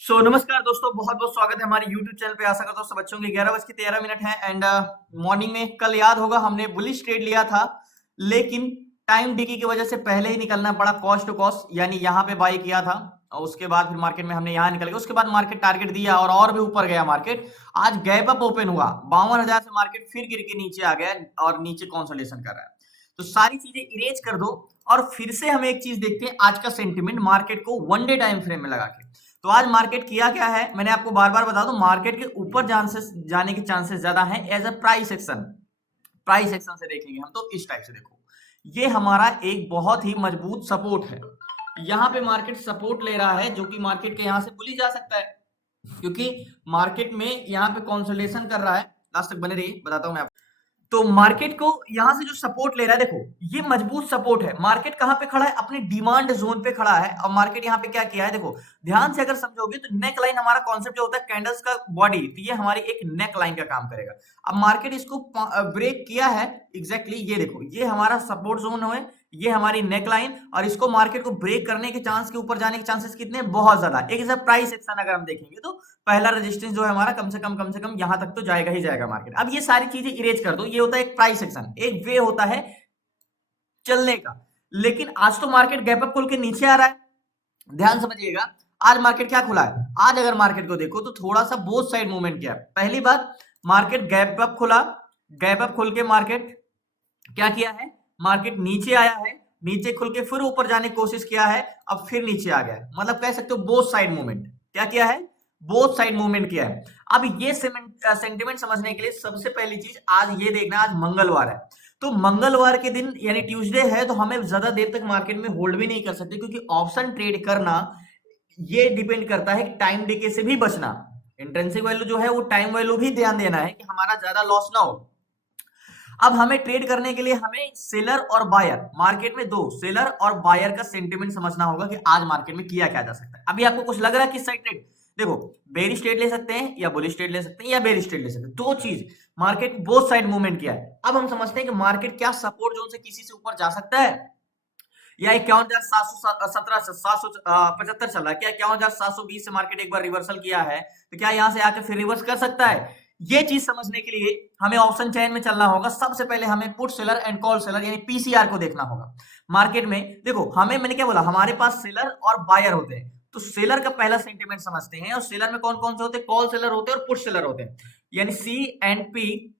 नमस्कार दोस्तों, बहुत बहुत स्वागत है हमारे YouTube चैनल पे। आशा करता हूँ सब बच्चों के 11:13 है एंड मॉर्निंग में कल याद होगा हमने बुलिश ट्रेड लिया था, लेकिन टाइम डिके की वजह से पहले ही निकलना पड़ा कॉस्ट टू कॉस्ट, यानी यहाँ पे बाई किया था और उसके बाद फिर मार्केट में हमने यहाँ निकल गया। उसके बाद मार्केट टारगेट दिया और भी ऊपर गया मार्केट। आज गैप अप ओपन हुआ 52,000 से, मार्केट फिर गिर के नीचे आ गया और नीचे कॉन्सोलेशन कर रहा है। तो सारी चीजें इरेज कर दो और फिर से हम एक चीज देखते हैं, आज का सेंटिमेंट मार्केट को वन डे टाइम फ्रेम में लगा के। तो आज मार्केट किया क्या है, मैंने आपको बार बार बता दूं, मार्केट के ऊपर जाने के चांसेस ज्यादा हैं as a price action. Price action से देखेंगे हम तो इस टाइप से देखो, ये हमारा एक बहुत ही मजबूत सपोर्ट है। यहाँ पे मार्केट सपोर्ट ले रहा है जो कि मार्केट के यहाँ से बुली जा सकता है, क्योंकि मार्केट में यहाँ पे कंसोलिडेशन कर रहा है। लास्ट तक बने रहिए, बताता हूं मैं आपको। तो मार्केट को यहां से जो सपोर्ट ले रहा है, देखो ये मजबूत सपोर्ट है। मार्केट कहां पे खड़ा है, अपने डिमांड जोन पे खड़ा है। और मार्केट यहां पे क्या किया है, देखो ध्यान से अगर समझोगे तो नेक लाइन, हमारा कॉन्सेप्ट जो होता है कैंडल्स का बॉडी, तो ये हमारी एक नेक लाइन का काम करेगा। अब मार्केट इसको ब्रेक किया है एग्जैक्टली, ये देखो ये हमारा सपोर्ट जोन है, ये हमारी नेक लाइन, और इसको मार्केट को ब्रेक करने के चांस के ऊपर जाने के चांसेस कितने, बहुत ज्यादा। एक प्राइस एक्शन अगर हम देखेंगे तो पहला रेजिस्टेंस जो है हमारा कम से कम यहां तक तो जाएगा ही जाएगा मार्केट। अब ये सारी चीजें इरेज कर दो, ये होता है एक प्राइस एक्शन, एक वे होता है चलने का। लेकिन आज तो मार्केट गैप अप खोल के नीचे आ रहा है, ध्यान समझिएगा। आज मार्केट क्या खुला है, आज अगर मार्केट को देखो तो थोड़ा सा बोथ साइड मूवमेंट किया है। पहली बात, मार्केट गैप अप खुला, गैप अप खोल के मार्केट क्या किया है, मार्केट नीचे आया है, नीचे खुल के फिर ऊपर जाने की कोशिश किया है, अब फिर नीचे आ गया है। मतलब कह सकते हो बोथ साइड मूवमेंट। क्या किया है, बोथ साइड मूवमेंट किया है। अब ये सेंटिमेंट समझने के लिए सबसे पहली चीज आज ये देखना, आज मंगलवार है। तो मंगलवार के दिन यानी ट्यूसडे है, तो हमें ज्यादा देर तक मार्केट में होल्ड भी नहीं कर सकते, क्योंकि ऑप्शन ट्रेड करना ये डिपेंड करता है कि टाइम डिके से भी बचना। इंट्रिंसिक वैल्यू जो है वो टाइम वैल्यू भी ध्यान देना है कि हमारा ज्यादा लॉस ना हो। अब हमें ट्रेड करने के लिए हमें सेलर और बायर, मार्केट में दो सेलर और बायर का सेंटीमेंट समझना होगा कि आज मार्केट में किया क्या जा सकता है। अभी आपको कुछ लग रहा है किस साइड ट्रेड, देखो बेरिश ट्रेड ले सकते हैं या बुलिश ट्रेड ले सकते हैं या बेरिश ट्रेड ले सकते हैं, दो चीज। मार्केट बोथ साइड मूवमेंट किया है। अब हम समझते हैं कि मार्केट क्या सपोर्ट जोन से किसी से ऊपर जा सकता है, या 51,717 चल रहा है, क्या 51,720 से मार्केट एक बार रिवर्सल किया है, तो क्या यहां से आके फिर रिवर्स कर सकता है। ये चीज समझने के लिए हमें ऑप्शन चेन में चलना होगा। सबसे पहले हमें put seller and call seller यानी पीसीआर को देखना होगा। मार्केट में देखो, हमें मैंने क्या बोला, हमारे पास सेलर और बायर होते हैं। तो सेलर का पहला सेंटीमेंट समझते हैं, और सेलर में कौन कौन से होते हैं, कॉल सेलर होते हैं और पुट सेलर होते हैं, यानी सी एंड पी।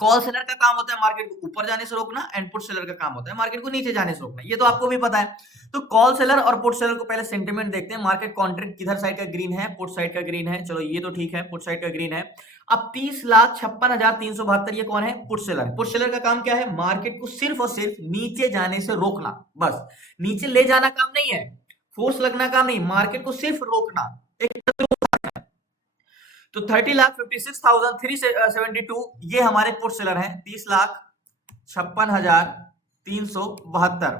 कॉल सेलर का काम होता है मार्केट को ऊपर जाने से रोकना, एंड पुट सेलर का काम होता है मार्केट को नीचे जाने से रोकना, ये तो आपको भी पता है। तो कॉल सेलर और पुट सेलर को पहले सेंटीमेंट देखते हैं। मार्केट कॉन्ट्रैक्ट किधर साइड का ग्रीन है, पुट साइड का ग्रीन है, चलो ये तो ठीक है, पुट साइड का ग्रीन है। अब 30,56,372 ये कौन है, पुट सेलर। पुट सेलर का काम क्या है, मार्केट को सिर्फ और सिर्फ नीचे जाने से रोकना, बस। नीचे ले जाना काम नहीं है, फोर्स लगना काम नहीं, मार्केट को सिर्फ रोकना। एक तो 30,56,372 ये हमारे पुट सेलर हैं। 30,56,372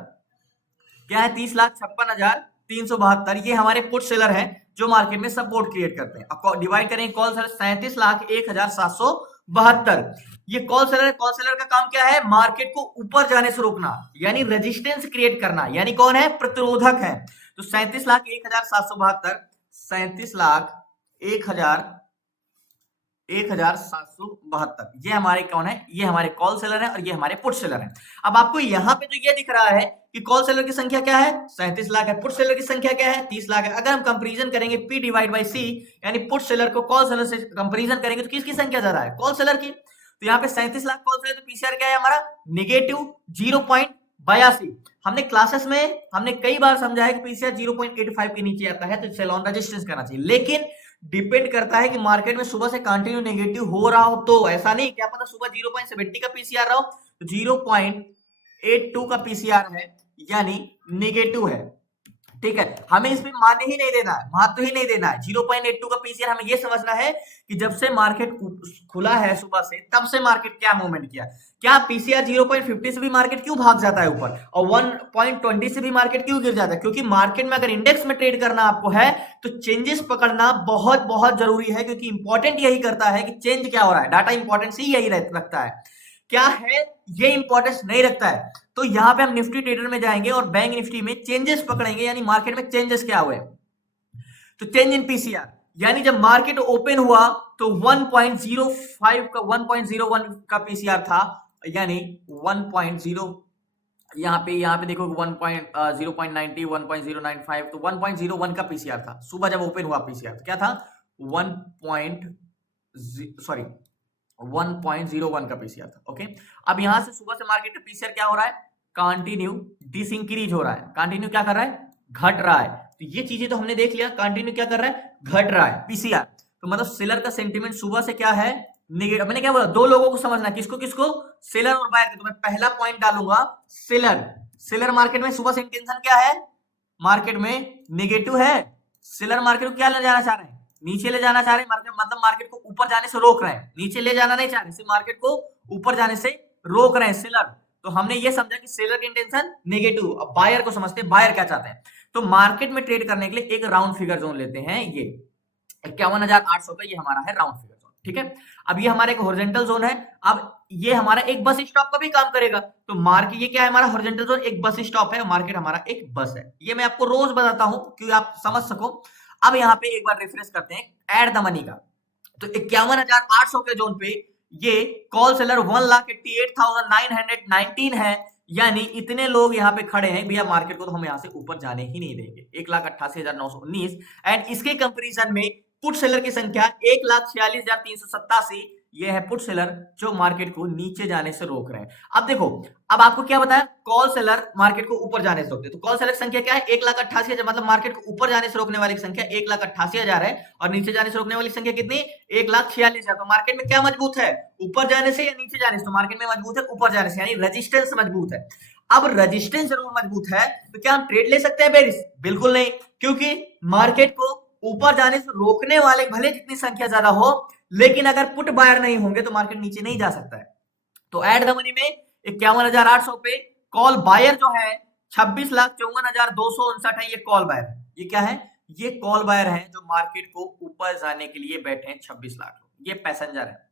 क्या है, 30,56,372 ये हमारे पुट सेलर हैं जो मार्केट में सपोर्ट क्रिएट करते हैं। अब डिवाइड करें कॉल सेलर, 37,01,772 ये कॉल सेलर। कॉल सेलर का काम क्या है, मार्केट को ऊपर जाने से रोकना, यानी रेजिस्टेंस क्रिएट करना, यानी कौन है, प्रतिरोधक है। तो 37,01,772, 37,01,772 ये हमारे कौन है, ये हमारे कॉल सेलर है और ये हमारे पुट सेलर है। अब आपको यहां पे तो ये दिख रहा है कि कॉल सेलर की संख्या क्या है, 37 लाख है, पुट सेलर की संख्या क्या है, 30 लाख है। अगर हम कंपैरिजन करेंगे P डिवाइड बाई C, यानी पुट सेलर को कॉल सेलर से कंपैरिजन करेंगे तो किसकी संख्या ज्यादा है, कॉल सेलर की। तो यहाँ पे 37 लाख कॉल सेलर, तो पीसीआर क्या है हमारा, -0.82। हमने क्लासेस में हमने कई बार समझा है कि पीसीआर 0.85 के नीचे आता है तो सेल ऑन रेजिस्टेंस करना चाहिए, लेकिन डिपेंड करता है कि मार्केट में सुबह से कंटिन्यू नेगेटिव हो रहा हो, तो ऐसा नहीं, क्या पता सुबह 0.70 का पीसीआर रहा हो, तो 0.82 का पीसीआर है, यानी नेगेटिव है। ठीक है, हमें इसमें माने ही नहीं देना है, महत्व ही नहीं देना है। 0.82 का पीसीआर, हमें यह समझना है कि जब से मार्केट खुला है सुबह से, तब से मार्केट क्या मूवमेंट किया। क्या पीसीआर 0.50 से भी मार्केट क्यों भाग जाता है ऊपर, और 1.20 से भी मार्केट क्यों गिर जाता है, क्योंकि मार्केट में अगर इंडेक्स में ट्रेड करना आपको है तो चेंजेस पकड़ना बहुत बहुत जरूरी है, क्योंकि इंपॉर्टेंट यही करता है कि चेंज क्या हो रहा है, डाटा इंपॉर्टेंस ही यही रखता है, क्या है ये इंपॉर्टेंस नहीं रखता है। तो यहां पे हम निफ्टी ट्रेडर में जाएंगे और बैंक निफ्टी में चेंजेस पकड़ेंगे, यानी मार्केट में चेंजेस क्या हुए। तो चेंज इन पीसीआर यानी जब मार्केट ओपन हुआ तो 1.05 का 1.01 का पीसीआर था, यानी 1.0 यहाँ पे देखो 1.0.90 1.095 तो 1.01 का पीसीआर था सुबह जब ओपन हुआ पीसीआर, तो क्या था 1.01 का पीसीआर था। ओके, अब यहां से सुबह से मार्केट का पीसीआर क्या हो रहा है, कंटिन्यू डिसइंक्रीज हो रहा है, कंटिन्यू क्या कर रहा है, घट रहा है। तो ये चीजें तो हमने देख लिया, कंटिन्यू क्या कर रहा है, घट रहा है पीसीआर। तो मतलब सेलर का सेंटीमेंट सुबह से क्या है, नेगेटिव। मैंने क्या बोला, दो लोगों को समझना, किसको किसको, सेलर और बायर। तो मैं पहला पॉइंट डालूंगा सेलर। सेलर मार्केट में सुबह से इंटेंशन क्या है, मार्केट में नेगेटिव है। सेलर मार्केट को क्या ले जाना चाह रहे हैं, नीचे ले जाना चाह रहे हैं, मतलब मार्केट को ऊपर जाने से रोक रहे हैं, नीचे ले जाना नहीं चाह रहे, सिर्फ मार्केट को ऊपर जाने से रोक रहे हैं सेलर। तो हमने ये समझा कि सेलर की इंटेंशन नेगेटिव। अब बायर को समझते हैं, बायर क्या चाहते हैं। तो मार्केट में ट्रेड करने के लिए एक राउंड फिगर जोन लेते हैं, ये 51,800 का ये हमारा है राउंड फिगर जोन, ठीक है। अब ये हमारा एक हॉरिजॉन्टल जोन है। अब ये हमारा एक बस स्टॉप का भी काम करेगा। तो मार्केट ये क्या है, हमारा हॉरिजॉन्टल जोन एक बस स्टॉप है, मार्केट हमारा एक बस है। ये मैं आपको रोज बताता हूं क्योंकि आप समझ सको। अब यहाँ पे एक बार रिफ्रेश करते हैं एड द मनी का। तो 51,800 के जोन पे ये कॉल सेलर 1,88,919 है, यानी इतने लोग यहाँ पे खड़े हैं भैया, मार्केट को तो हम यहाँ से ऊपर जाने ही नहीं देंगे, 1,88,919। एंड इसके कंपैरिजन में पुट सेलर की संख्या 1,46,387, ये है पुट सेलर जो मार्केट को नीचे जाने से रोक रहे हैं। अब देखो, अब आपको क्या बताया, कॉल सेलर मार्केट को ऊपर जाने से रोकते हैं। तो कॉल सेलर की संख्या क्या है, 1,88,000, मतलब मार्केट को ऊपर जाने से रोकने वाली की संख्या 1,88,000 है, और नीचे जाने से रोकने वाली संख्या कितनी, 1,46,000। तो मार्केट में क्या मजबूत है, ऊपर जाने से या नीचे जाने से, तो मार्केट में मजबूत है ऊपर जाने से, यानी रेजिस्टेंस मजबूत है। अब रेजिस्टेंस जरूर मजबूत है तो क्या हम ट्रेड ले सकते हैं बेरिश, बिल्कुल नहीं, क्योंकि मार्केट को ऊपर जाने से रोकने वाले भले जितनी संख्या ज्यादा हो, लेकिन अगर पुट बायर नहीं होंगे तो मार्केट नीचे नहीं जा सकता है। तो एड द मनी में 51,800 पे कॉल बायर जो है 26,54,259 है, ये कॉल बायर है। ये क्या है, ये कॉल बायर है जो मार्केट को ऊपर जाने के लिए बैठे हैं 26 लाख। ये पैसेंजर है,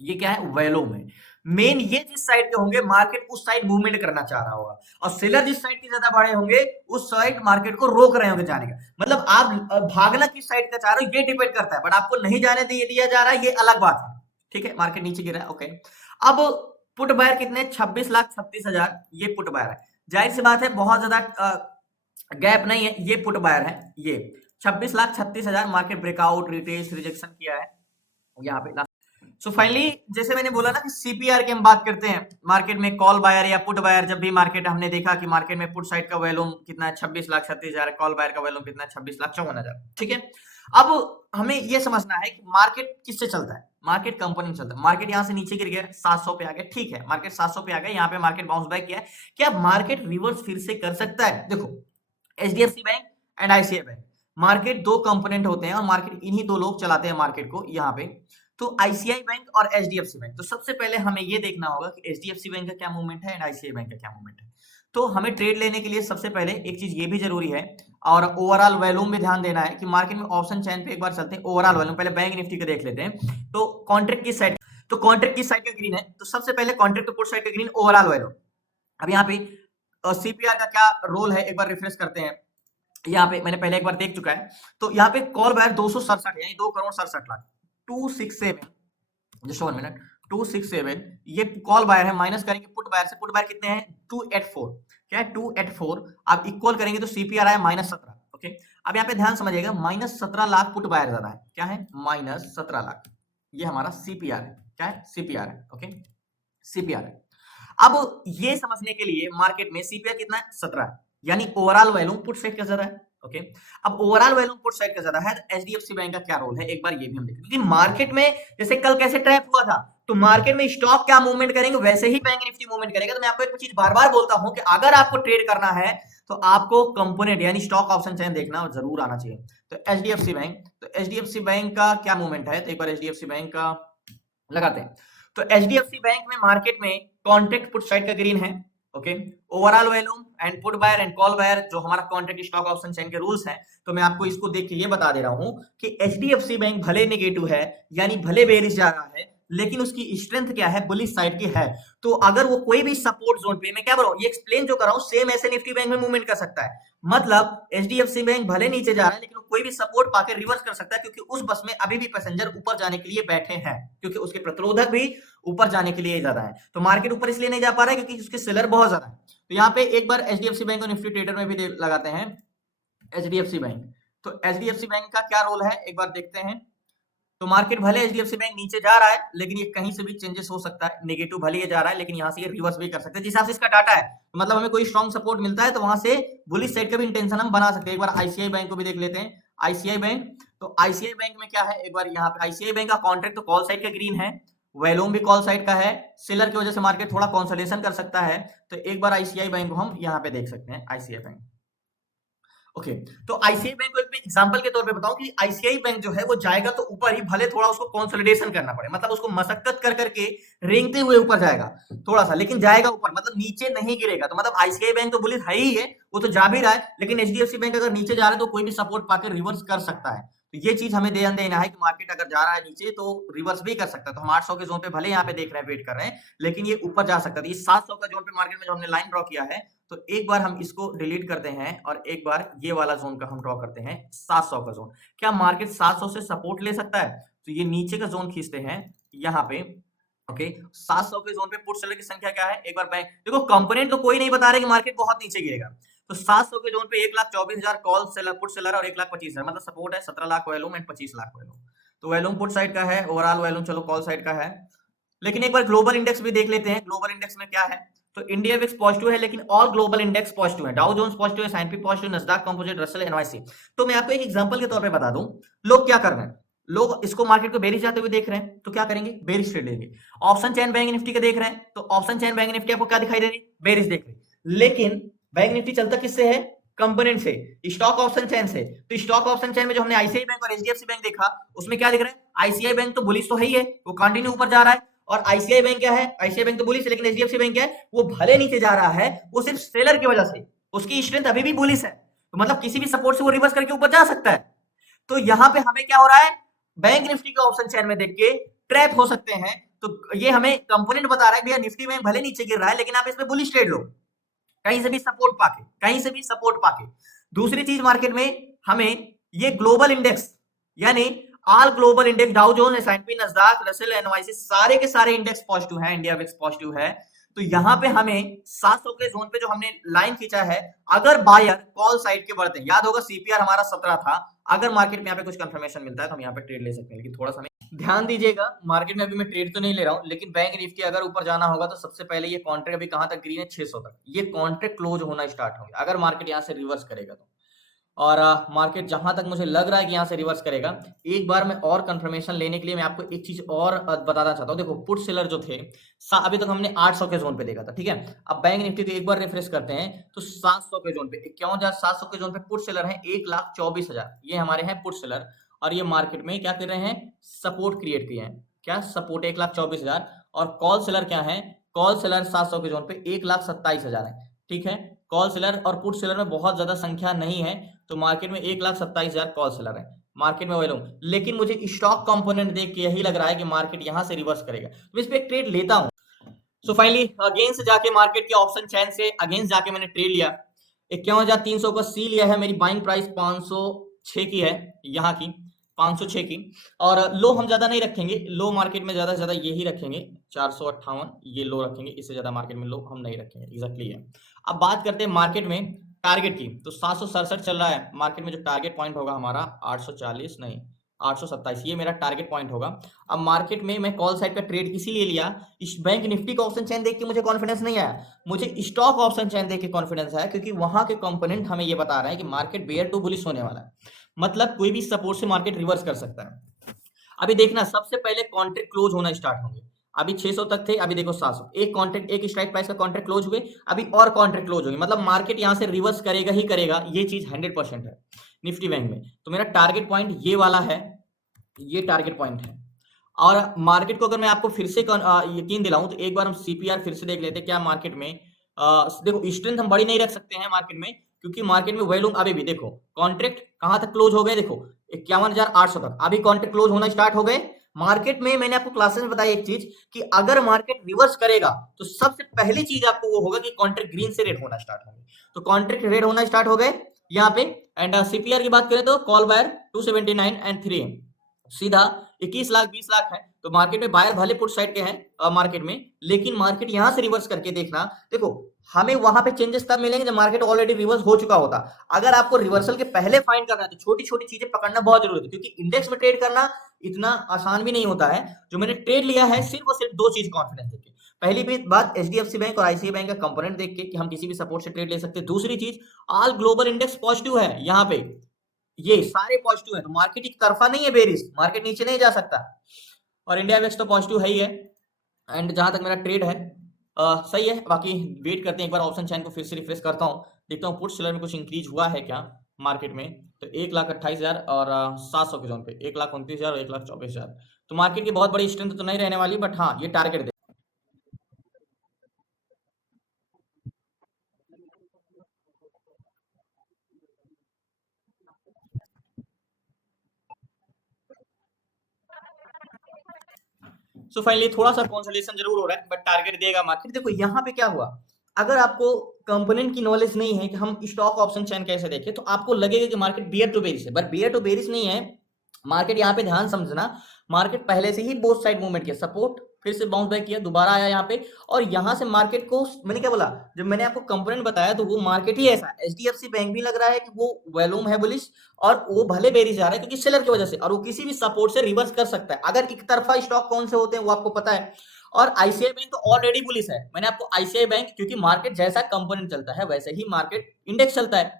ये क्या है, वेलो में मेन ये जिस साइड के होंगे मार्केट उस साइड मूवमेंट करना चाह रहा होगा, और सेलर जिस साइड के ज्यादा बड़े होंगे उस साइड मार्केट को रोक रहे होंगे जाने का। मतलब आप भागना किस साइड का चाह रहे हो ये डिपेंड करता है, बट आपको नहीं जाने दिया जा रहा है, ये अलग बात है, ठीक है। मार्केट नीचे गिरा है, ओके। अब पुट बायर कितने, 26,36,000, ये पुट बायर है। जाहिर सी बात है बहुत ज्यादा गैप नहीं है, ये पुट बायर है, ये 26,36,000 मार्केट ब्रेकआउट रिटेस्ट रिजेक्शन किया है यहाँ पे। सो फाइनली जैसे मैंने बोला ना कि सीपीआर की हम बात करते हैं मार्केट में, कॉल बायर या पुट बायर, जब भी मार्केट हमने देखा कि मार्केट में पुट साइड का वैल्यूम कितना है 26,36,000, कॉल बायर का वैल्यूम कितना है 26,54,000, ठीक है। अब हमें यह समझना है कि मार्केट किससे चलता है, मार्केट कंपनी में चलता है। मार्केट यहां से नीचे गिर गया 700 पे आ गया, ठीक है, मार्केट 700 पे आ गया, यहाँ पे मार्केट बाउंस बैक किया है। क्या मार्केट रिवर्स फिर से कर सकता है, देखो HDFC bank and ICI bank, market दो कंपोनेंट होते हैं और मार्केट इन्हीं दो लोग चलाते हैं मार्केट को यहाँ पे, तो आईसीआई बैंक और एचडीएफसी बैंक। तो सबसे पहले हमें ये देखना होगा कि एचडीएफसी बैंक का क्या मूवमेंट है एंड आईसीआई बैंक का क्या मूवमेंट है। तो हमें ट्रेड लेने के लिए सबसे पहले एक चीज ये भी जरूरी है, और ओवरऑल वॉल्यूम भी ध्यान देना है कि मार्केट में ऑप्शन चैन पे एक बार चलते हैं, ओवरऑल वॉल्यूम पहले बैंक निफ्टी का देख लेते हैं। तो कॉन्ट्रैक्ट की साइड, तो कॉन्ट्रैक्ट की साइड का ग्रीन है, तो सबसे पहले कॉन्ट्रैक्ट टू पुट साइड का ग्रीन, ओवरऑल वॉल्यूम। अब यहाँ पे सीपीआर का क्या रोल है एक बार रिफ्रेश करते हैं, यहाँ पे मैंने पहले एक बार देख चुका है। तो यहाँ पे कॉल बायर 267 यानी 2,67,00,000, 267, जस्ट 1 मिनट, 267 ये कॉल बायर है, माइनस करेंगे पुट बायर से, पुट बायर कितने हैं 284, क्या है 284, आप इक्वल करेंगे तो सीपीआर आया -17, ओके। अब यहाँ पे ध्यान समझिएगा, -17 लाख पुट बायर ज्यादा है, क्या है -17 लाख, ये हमारा सीपीआर है, क्या है सीपीआर है, ओके सीपीआर है। अब ये समझने के लिए मार्केट में सीपीआर कितना है 17 है, यानी ओवरऑल वैल्यूम पुट साइड का ज्यादा है, ओके। अब ओवरऑल वैल्यूम पुट साइड का ज्यादा है, तो एचडीएफसी बैंक का क्या रोल है एक बार ये भी हम देखें, क्योंकि मार्केट में जैसे कल कैसे ट्रैप हुआ था, तो मार्केट में स्टॉक क्या मूवमेंट करेंगे वैसे ही बैंक निफ्टी मूवमेंट करेगा। तो मैं आपको एक चीज बार बार बोलता हूं कि अगर आपको ट्रेड करना है तो आपको कंपोनेंट यानी स्टॉक ऑप्शन चैन देखना जरूर आना चाहिए। तो एचडीएफसी बैंक, तो एचडीएफसी बैंक का क्या मूवमेंट है, तो एक बार एचडीएफसी बैंक का लगाते हैं। तो एचडीएफसी बैंक में मार्केट में कॉन्ट्रैक्ट पुट साइड का ग्रीन है, okay, overall volume and put buyer and call buyer जो हमारा कॉन्ट्रैक्ट स्टॉक ऑप्शन चैन के रूल्स हैं। तो मैं आपको इसको देख के ये बता दे रहा हूं कि एचडीएफसी बैंक भले नेगेटिव है यानी भले बेरिश जा रहा है, लेकिन उसकी स्ट्रेंथ क्या है, बुलिश साइड की है। तो अगर वो कोई भी सपोर्ट जोन पे, मैं क्या बोल रहा हूँ, ये एक्सप्लेन जो कर रहा हूँ सेम ऐसे निफ्टी बैंक में मूवमेंट कर सकता है। मतलब एचडीएफसी बैंक भले नीचे जा रहा है लेकिन वो कोई भी सपोर्ट पाके रिवर्स कर सकता है, क्योंकि उस बस में अभी भी पैसेंजर ऊपर जाने के लिए बैठे हैं, क्योंकि उसके प्रतिरोधक भी ऊपर जाने के लिए ज्यादा है। तो मार्केट ऊपर इसलिए नहीं जा पा रहा है क्योंकि उसके सेलर बहुत ज्यादा है। तो यहाँ पे एक बार एचडीएफसी बैंक और निफ्टी ट्रेडर में भी लगाते हैं एचडीएफसी बैंक। तो एचडीएफसी बैंक का क्या रोल है एक बार देखते हैं। तो मार्केट भले एचडीएफसी बैंक नीचे जा रहा है लेकिन ये कहीं से भी चेंजेस हो सकता है, नेगेटिव भले ये जा रहा है लेकिन यहाँ से ये रिवर्स भी कर सकते हैं जिस हिसाब से इसका डाटा है। तो मतलब हमें कोई स्ट्रॉन्ग सपोर्ट मिलता है तो वहां से बुलिश साइड का भी इंटेंशन हम बना सकते हैं। एक बार आईसीआई बैंक को भी देख लेते हैं, आईसीआई बैंक। तो आईसीआई बैंक में क्या है, एक बार यहाँ पे आईसीआई बैंक का कॉन्ट्रैक्ट तो कॉल साइड का ग्रीन है, वैलोम भी कॉल साइड का है, सेलर की वजह से मार्केट थोड़ा कंसोलिडेशन कर सकता है। तो एक बार आईसीआई बैंक को हम यहाँ पे देख सकते हैं, आईसीआई बैंक। ओके तो आईसीआई बैंक को एक एग्जांपल के तौर पे बताऊं कि आईसीआई बैंक जो है वो जाएगा तो ऊपर ही, भले थोड़ा उसको कंसोलिडेशन करना पड़े, मतलब उसको मशक्कत कर करके रेंगते हुए ऊपर जाएगा थोड़ा सा, लेकिन जाएगा ऊपर, मतलब नीचे नहीं गिरेगा। तो मतलब आईसीआई बैंक तो बुलिश है ही है, वो तो जा भी रहा है, लेकिन एचडीएफसी बैंक अगर नीचे जा रहा है तो कोई भी सपोर्ट पाकर रिवर्स कर सकता है। तो ये चीज हमें ध्यान देना है कि मार्केट अगर जा रहा है नीचे तो रिवर्स भी कर सकता है। तो हम 800 के जोन पे भले यहाँ पे देख रहे हैं, वेट कर रहे हैं, लेकिन ये ऊपर जा सकता है। ये 700 का जोन पे मार्केट में जो हमने लाइन ड्रॉ किया है, तो एक बार हम इसको डिलीट करते हैं और एक बार ये वाला जोन का हम ड्रॉ करते हैं 700 का जोन। क्या मार्केट 700 से सपोर्ट ले सकता है? तो ये नीचे का जोन खींचते हैं यहाँ पे। ओके 700 के जोन पे पुट सेलर की संख्या क्या है, एक बार बैंक देखो, कंपोनेंट तो कोई नहीं बता रहा कि मार्केट बहुत नीचे गिरेगा। तो 700 के जोन पे 1,24,000 कॉल सेलर पुट सेलर और 1,25,000, मतलब सपोर्ट है 17 lakh volume and 25 lakh volume. तो वैल्यूम पुट साइड का है, ओवरऑल वैल्यूम चलो कॉल साइड का है। लेकिन एक बार ग्लोबल इंडेक्स भी देख लेते हैं, ग्लोबल इंडेक्स में क्या है। तो इंडिया विक्स पॉजिटिव है लेकिन ऑल ग्लोबल इंडेक्स पॉजिटिव है, डाउ जोन्स पॉजिटिव है, S&P positive, Nasdaq composite, Russell, NYC. तो मैं आपको एक एग्जांपल के तौर पे बता दूं, लोग क्या कर रहे हैं, लोग इसको मार्केट को बेरिश जाते हुए देख रहे हैं तो क्या करेंगे, बेरिश ट्रेड लेंगे। ऑप्शन चेन बैंक निफ्टी का देख रहे हैं तो ऑप्शन चेन बैंक निफ्टी आपको क्या दिखाई दे रही है, बेरिश देख रही है। लेकिन बैंक निफ्टी चलता किससे है, कंपोनेंट से, स्टॉक ऑप्शन चेन से। तो स्टॉक ऑप्शन चेन में जो हमने आईसीआई बैंक और एचडीएफसी बैंक देखा उसमें क्या दिख रहा है, आईसीआई बैंक तो बुलिश तो है ही है, वो कंटिन्यू ऊपर जा रहा है। और आईसीआई बैंक क्या है, आईसीआई बैंक तो बुलिश है, लेकिन एचडीएफसी बैंक क्या है, वो भले नीचे जा रहा है, वो सिर्फ सेलर की वजह से, उसकी स्ट्रेंथ अभी भी बुलिश है, तो मतलब किसी भी सपोर्ट से वो रिवर्स करके ऊपर जा सकता है। तो यहां पे हमें क्या हो रहा है, बैंक निफ्टी के ऑप्शन चेन में देख के ट्रैप हो सकते हैं। तो ये हमें कंपोनेंट बता रहा है भैया निफ्टी बैंक भले नीचे गिर रहा है लेकिन आप इसमें बुलिश ट्रेड लो, कहीं से भी सपोर्ट पाके, कहीं से भी सपोर्ट पाके। दूसरी चीज मार्केट में हमें ये ग्लोबल इंडेक्स, यानी all global index, Dow Jones, S&P, Nasdaq, Russell, NYC, सारे के सारे इंडेक्स पॉजिटिव हैं, इंडिया विक्स पॉजिटिव है। तो यहाँ पे हमें 700 के जोन पे जो हमने लाइन खींचा है, अगर बायर कॉल साइड के बढ़ते हैं, याद होगा सीपीआर हमारा 17 था, अगर मार्केट में यहाँ पे कुछ कंफर्मेशन मिलता है तो हम यहाँ पे ट्रेड ले सकते हैं। लेकिन थोड़ा सा ध्यान दीजिएगा, मार्केट में अभी मैं ट्रेड तो नहीं ले रहा हूं, लेकिन बैंक निफ्टी अगर ऊपर जाना होगा तो सबसे पहले ये कॉन्ट्रैक्ट अभी कहां तक ग्रीन है, 600 तक, ये कॉन्ट्रैक्ट क्लोज होना स्टार्ट होंगे अगर मार्केट यहां से रिवर्स करेगा तो। और मार्केट जहां तक मुझे लग रहा है कि यहां से रिवर्स करेगा, एक बार मैं और कंफर्मेशन लेने के लिए मैं आपको एक चीज और बताना चाहता हूं। देखो पुट सेलर जो थे, अभी तक हमने 800 के जोन पे देखा था, ठीक है। अब बैंक निफ्टी को एक बार रिफ्रेश करते हैं तो 700 के जोन पे 51,700 के जोन पे पुट सेलर है 1,24,000, ये हमारे हैं पुट सेलर। और ये मार्केट में क्या कर रहे हैं, सपोर्ट क्रिएट किए हैं, क्या सपोर्ट 1,24,000। और कॉल सेलर क्या है, कॉल सेलर 700 के जोन पे 1,27,000 है, ठीक है। कॉल सेलर और पुट सेलर में बहुत ज्यादा संख्या नहीं है, तो मार्केट में 1,27,000 कॉल सेलर है, मार्केट में वैल्यू। लेकिन मुझे स्टॉक कंपोनेंट देख के यही लग रहा है कि मार्केट यहां से रिवर्स करेगा, तो इस पे एक ट्रेड लेता हूं। सो फाइनली अगेंस्ट से जाके मार्केट के ऑप्शन चैन से अगेंस्ट जाके मैंने ट्रेड लिया, 51,300 का सी लिया है, मेरी बाइंग प्राइस 506 की है, यहाँ की 506 की। और लो हम ज्यादा नहीं रखेंगे, लो मार्केट में ज्यादा से ज्यादा यही रखेंगे 458, ये लो रखेंगे, इससे ज्यादा मार्केट में लो हम नहीं रखेंगे, एग्जैक्टली है। अब बात करते हैं मार्केट में टारगेट की, तो 767 चल रहा है मार्केट में, जो टारगेट पॉइंट होगा हमारा 840 नहीं 827, ये मेरा टारगेट पॉइंट होगा। अब मार्केट में मैं कॉल साइड का ट्रेड इसीलिए लिया, इस बैंक निफ्टी का ऑप्शन चेन देख के मुझे कॉन्फिडेंस नहीं आया, मुझे स्टॉक ऑप्शन चेन देख के कॉन्फिडेंस आया, क्योंकि वहां के कंपोनेंट हमें ये बता रहे हैं कि मार्केट बेयर टू बुलिश होने वाला है, मतलब कोई भी सपोर्ट से मार्केट रिवर्स कर सकता है। अभी देखना, सबसे पहले कॉन्ट्रैक्ट क्लोज होना स्टार्ट होंगे, अभी 600 तक थे, अभी देखो 700, एक कॉन्ट्रैक्ट, एक स्ट्राइक प्राइस का कॉन्ट्रैक्ट क्लोज हुए, अभी और कॉन्ट्रैक्ट क्लोज होंगे, मतलब मार्केट यहां से रिवर्स करेगा ही करेगा, ये चीज 100% है निफ्टी बैंक में। तो मेरा टारगेट पॉइंट ये वाला है, ये टारगेट पॉइंट है। और मार्केट को अगर मैं आपको फिर से यकीन दिलाऊं तो एक बार हम सीपीआर फिर से देख लेते हैं, क्या मार्केट में देखो स्ट्रेंथ हम बड़ी नहीं रख सकते हैं मार्केट में, क्योंकि मार्केट में वैल्यूम अभी भी देखो, कॉन्ट्रैक्ट कहां तक क्लोज हो गए, देखो 51,800 तक, अभी कॉन्ट्रैक्ट क्लोज होना स्टार्ट हो गए, मार्केट में मैंने आपको क्लासेस में बताया एक चीज कि अगर मार्केट रिवर्स करेगा तो सबसे पहली चीज आपको वो होगा कि कॉन्ट्रैक्ट ग्रीन से रेड होना स्टार्ट होंगे। तो कॉन्ट्रैक्ट रेड होना स्टार्ट हो गए यहाँ पे। एंड सीपीआर की बात करें तो कॉल बायर 279 एंड 3 सीधा 21 लाख 20 लाख है। तो मार्केट में बायर भले पुट साइड के हैं मार्केट में, लेकिन मार्केट यहां से रिवर्स करके देखना। देखो हमें वहां पे चेंजेस तब मिलेंगे जब मार्केट ऑलरेडी रिवर्स हो चुका होता। अगर आपको रिवर्सल के पहले फाइंड करना है तो छोटी छोटी चीजें पकड़ना बहुत जरूरी है, क्योंकि इंडेक्स में ट्रेड करना इतना आसान भी नहीं होता है। जो मैंने ट्रेड लिया है सिर्फ और सिर्फ दो चीज कॉन्फिडेंस देके। पहली भी बात एचडीएफसी बैंक और आईसीआई बैंक का कंपोनेंट देख के कि हम किसी भी सपोर्ट से ट्रेड ले सकते हैं। दूसरी चीज ऑल ग्लोबल इंडेक्स पॉजिटिव है यहाँ पे, ये सारे पॉजिटिव है, तो मार्केट एक तरफा नहीं है बेरिश, मार्केट नीचे नहीं जा सकता। और इंडिया वेक्स तो पॉजिटिव है ही है। एंड जहां तक मेरा ट्रेड है सही है। बाकी वेट करते हैं, एक बार ऑप्शन चैन को फिर से रिफ्रेश करता हूँ, देखता हूँ पुट सेलर में कुछ इंक्रीज हुआ है क्या मार्केट में। तो 1,28,000 और 700 के जोन पे 1,29,000 और 1,24,000। तो मार्केट की बहुत बड़ी स्ट्रेंथ तो नहीं रहने वाली, बट हाँ ये टारगेट। सो फाइनली थोड़ा सा कंसोलिडेशन जरूर हो रहा है, बट टारगेट देगा मार्केट। देखो यहाँ पे क्या हुआ, अगर आपको कंपोनेंट की नॉलेज नहीं है कि हम स्टॉक ऑप्शन चैन कैसे देखें, तो आपको लगेगा कि मार्केट बियर टू बेरिश है, बट बियर टू बेरिश नहीं है मार्केट। यहाँ पे ध्यान समझना, मार्केट पहले से ही बोथ साइड मूवमेंट किया, सपोर्ट फिर से बाउंस बैक किया, दोबारा आया यहाँ पे, और यहाँ से मार्केट को मैंने क्या बोला, जब मैंने आपको कंपोनेंट बताया तो वो मार्केट ही ऐसा है। एचडीएफसी बैंक भी लग रहा है कि वो वॉल्यूम है बुलिश, और वो भले बेरिश जा रहा है क्योंकि सेलर की वजह से, और वो किसी भी सपोर्ट से रिवर्स कर सकता है। अगर एक तरफा स्टॉक कौन से होते हैं वो आपको पता है। और आईसीआई बैंक तो ऑलरेडी बुलिश है। मैंने आपको आईसीआई बैंक, क्योंकि मार्केट जैसा कंपोनेंट चलता है वैसे ही मार्केट इंडेक्स चलता है,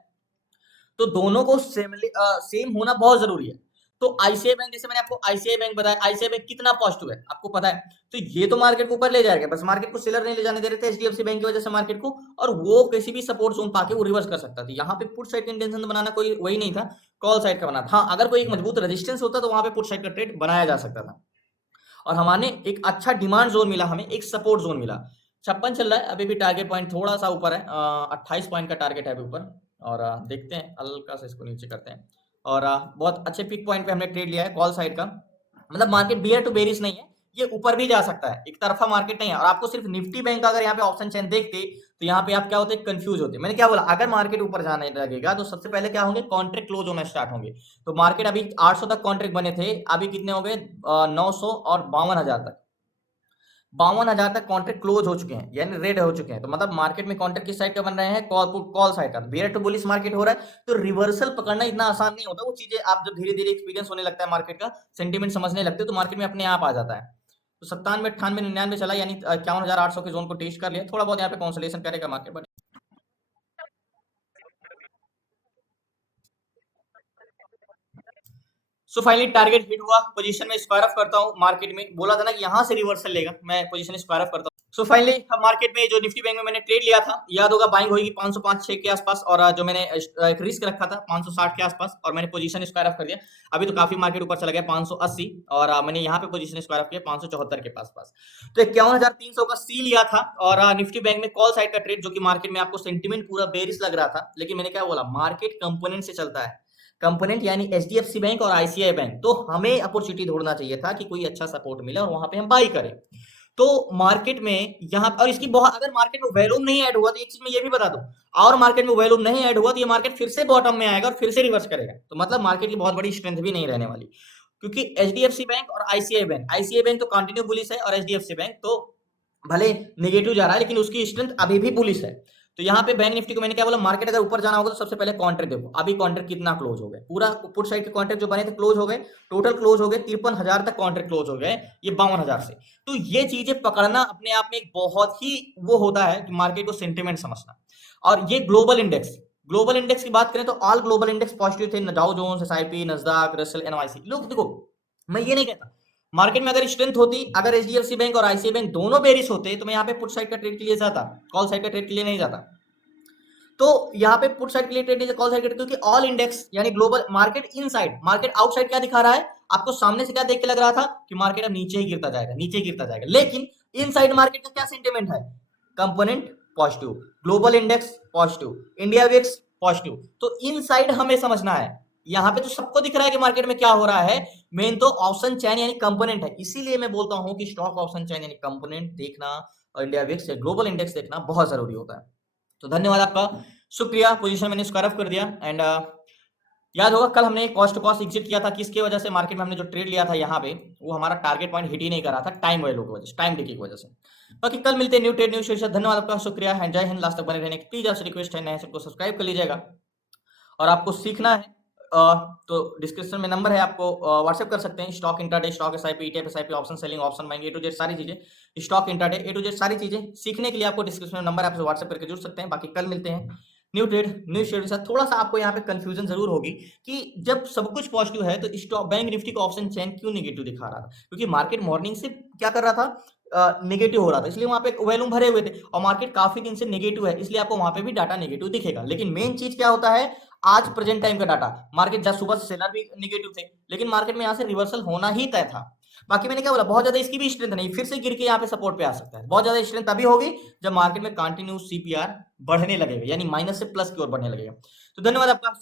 तो दोनों को सेम होना बहुत जरूरी है। तो आईसीआई बैंक, जैसे मैंने आपको आईसीआई बैंक बताया, आईसीआई बैंक कितना पॉजिटिव है आपको पता है, तो ये तो मार्केट को ऊपर ले जाएगा, बस मार्केट को सेलर नहीं ले जाने दे रहे थे एचडीएफसी बैंक की वजह से मार्केट को, और वो किसी भी सपोर्ट जोन पाके वो रिवर्स कर सकता था। यहाँ पे पुट साइड का इंटेंशन बनाना कोई वही नहीं था, कॉल साइड का बना था। हाँ अगर कोई एक मजबूत रेजिस्टेंस होता तो वहां पे पुट साइड का ट्रेड बनाया जा सकता था। और हमारे एक अच्छा डिमांड जोन मिला, हमें एक सपोर्ट जोन मिला। 56 चल रहा है अभी भी, टारगेट पॉइंट थोड़ा सा ऊपर है, 28 पॉइंट का टारगेट है अभी ऊपर। और देखते हैं हल्का सा इसको नीचे करते हैं। और बहुत अच्छे पिक पॉइंट पे हमने ट्रेड लिया है कॉल साइड का, मतलब मार्केट बियर टू बेरिश नहीं है, ये ऊपर भी जा सकता है, एक तरफा मार्केट नहीं है। और आपको सिर्फ निफ्टी बैंक का अगर यहाँ पे ऑप्शन चेन देखते तो यहाँ पे आप क्या होते, कंफ्यूज होते। मैंने क्या बोला, अगर मार्केट ऊपर जाने लगेगा तो सबसे पहले क्या होंगे, कॉन्ट्रैक्ट क्लोज होना स्टार्ट होंगे। तो मार्केट अभी 800 तक कॉन्ट्रैक्ट बने थे, अभी कितने हो गए 900 और 52,000 तक, 52,000 तक कॉन्ट्रैक्ट क्लोज हो चुके हैं, यानी रेड हो चुके हैं। तो मतलब मार्केट में कॉन्ट्रैक्ट किस साइड का बन रहे हैं, कॉल साइड का। बियर टू बुलिश मार्केट हो रहा है, तो रिवर्सल पकड़ना इतना आसान नहीं होता। वो चीजें आप जब धीरे धीरे एक्सपीरियंस होने लगता है मार्केट का, सेंटीमेंट समझने लगते हैं, तो मार्केट में अपने आप आ जाता है। तो 97, 98, 99 चला, यानी 51,800 के जोन को टेस्ट कर लिया, थोड़ा बहुत यहाँ पे कॉन्सोलेशन करेगा market, but so finally target hit हुआ। पोजीशन में स्क्वायर ऑफ करता हूँ, मार्केट में बोला था ना कि यहाँ से रिवर्सल लेगा, मैं पोजीशन स्क्वायर ऑफ करता हूँ। सो फाइनली मार्केट में जो निफ्टी बैंक में मैंने ट्रेड लिया था, याद होगा बाइंग होगी 505-6 के आसपास, और जो मैंने एक रिस्क रखा था 560 के आसपास, और मैंने पोजीशन स्क्वायर ऑफ कर दिया। अभी तो काफी मार्केट ऊपर चला गया 580, और मैंने यहाँ पे पोजीशन स्क्वायर ऑफ किया 574 के पास। तो 51,300 का सी लिया था। और निफ्टी बैंक में कॉल साइड का ट्रेड, जो कि मार्केट में आपको सेंटिमेंट पूरा बेरिश लग रहा था, लेकिन मैंने क्या बोला, मार्केट कंपोनेंट से चलता है। कंपोनेंट यानी एचडीएफसी बैंक और आईसीआई बैंक, तो हमें अपॉर्चुनिटी ढूंढना चाहिए था कि कोई अच्छा सपोर्ट मिले और वहां पे हम बाई करें। तो मार्केट में यहाँ, और इसकी बहुत, अगर मार्केट में वॉल्यूम नहीं ऐड हुआ तो एक चीज मैं ये भी बता दूं, और मार्केट में वॉल्यूम नहीं ऐड हुआ तो ये मार्केट फिर से बॉटम में आएगा और फिर से रिवर्स करेगा। तो मतलब मार्केट की बहुत बड़ी स्ट्रेंथ भी नहीं रहने वाली, क्योंकि एचडीएफसी बैंक और आईसीआई बैंक तो कंटिन्यू बुलिश है, और एचडीएफसी बैंक तो भले नेगेटिव जा रहा है लेकिन उसकी स्ट्रेंथ अभी भी बुलिश है। तो यहाँ पे बैंक निफ्टी को मैंने क्या बोला, मार्केट अगर ऊपर जाना होगा तो सबसे पहले कॉन्ट्रैक्ट देखो, अभी कॉन्ट्रैक्ट कितना क्लोज हो गए, पूरा पुट साइड के कॉन्ट्रैक्ट जो बने थे क्लोज हो गए, टोटल क्लोज हो गए 53,000 तक कॉन्ट्रैक्ट क्लोज हो गए, ये 52,000 से। तो ये चीजें पकड़ना अपने आप में एक बहुत ही वो होता है कि मार्केट को सेंटिमेंट समझना। और ये ग्लोबल इंडेक्स की बात करें तो ऑल ग्लोबल इंडेक्स पॉजिटिव थे, Dow Jones, SIP, Nasdaq, Russell, NYC. लोग देखो, मैं ये नहीं कहता मार्केट में अगर स्ट्रेंथ होती, अगर एचडीएफसी बैंक और आईसीआई बैंक दोनों बेरिश होते, तो मैं यहाँ पे पुट साइड का ट्रेड के लिए जाता, कॉल साइड का ट्रेड के लिए नहीं जाता। तो यहाँ पे पुट साइड के लिए ट्रेड, कॉल साइड, क्योंकि ऑल इंडेक्स यानी global market inside, market outside क्या दिखा रहा है आपको, सामने से क्या देख के लग रहा था कि मार्केट अब नीचे ही गिरता जाएगा, नीचे गिरता जाएगा, लेकिन इनसाइड मार्केट का क्या सेंटिमेंट है, component positive, global index positive, India VIX positive. तो इनसाइड हमें समझना है, यहाँ पे तो सबको दिख रहा है कि मार्केट में क्या हो रहा है। मेन तो ऑप्शन चैन यानी कंपोनेंट है, इसीलिए मैं बोलता हूँ कि स्टॉक ऑप्शन चैन यानी कंपोनेंट देखना और इंडिया विक्स या ग्लोबल इंडेक्स देखना बहुत जरूरी होता है। तो धन्यवाद आपका, शुक्रिया। पोजीशन मैंने स्क्वायर ऑफ कर दिया। एंड याद होगा कल हमने कॉस्ट टू कॉस्ट एग्जिट किया था, किसकी वजह से? मार्केट में हमने जो ट्रेड लिया था यहाँ पे, वो हमारा टारगेट पॉइंट हिट ही नहीं कर रहा था, टाइम वैल्यू की वजह से, टाइम डिके की वजह से। बाकी कल मिलते हैं न्यू ट्रेड न्यू शेयर। धन्यवाद आपका, शुक्रिया, जय हिंद। लास्ट तक बने रहने की प्लीज आपसे रिक्वेस्ट है, नए सबको सब्सक्राइब कर लीजिएगा। और आपको सीखना है तो डिस्क्रिप्शन में नंबर है, आपको व्हाट्सएप कर सकते हैं। Stock intraday, stock SIP, ETF SIP, option selling, option buying, A to Z सारी चीजें, stock intraday A to Z सारी चीजें सीखने के लिए आपको डिस्क्रिप्शन में नंबर, आपसे व्हाट्सएप करके जुड़ सकते हैं। बाकी कल मिलते हैं न्यू ट्रेड न्यू शेयर के साथ। थोड़ा सा आपको यहाँ पे कंफ्यूजन जरूर होगी कि जब सब कुछ पॉजिटिव है तो स्टॉक बैंक निफ्टी का ऑप्शन चेन क्यों नेगेटिव दिखा रहा था, क्योंकि मार्केट मॉर्निंग से क्या कर रहा था, नेगेटिव हो रहा था, इसलिए वहां पे वॉल्यूम भरे हुए थे। और मार्केट काफी दिन से नेगेटिव है, इसलिए आपको वहां पे भी डाटा नेगेटिव दिखेगा। लेकिन मेन चीज क्या होता है, आज प्रेजेंट टाइम का डाटा, मार्केट जब सुबह से सेलर भी नेगेटिव थे, लेकिन मार्केट में यहाँ से रिवर्सल होना ही तय था। बाकी मैंने क्या बोला, बहुत ज्यादा इसकी भी स्ट्रेंथ नहीं, फिर से गिर के यहाँ पे सपोर्ट पे आ सकता है। बहुत ज्यादा स्ट्रेंथ तभी होगी जब मार्केट में कंटिन्यू सीपीआर बढ़ने लगेगा, यानी माइनस से प्लस की ओर बढ़ने लगेगा। तो धन्यवाद आपका।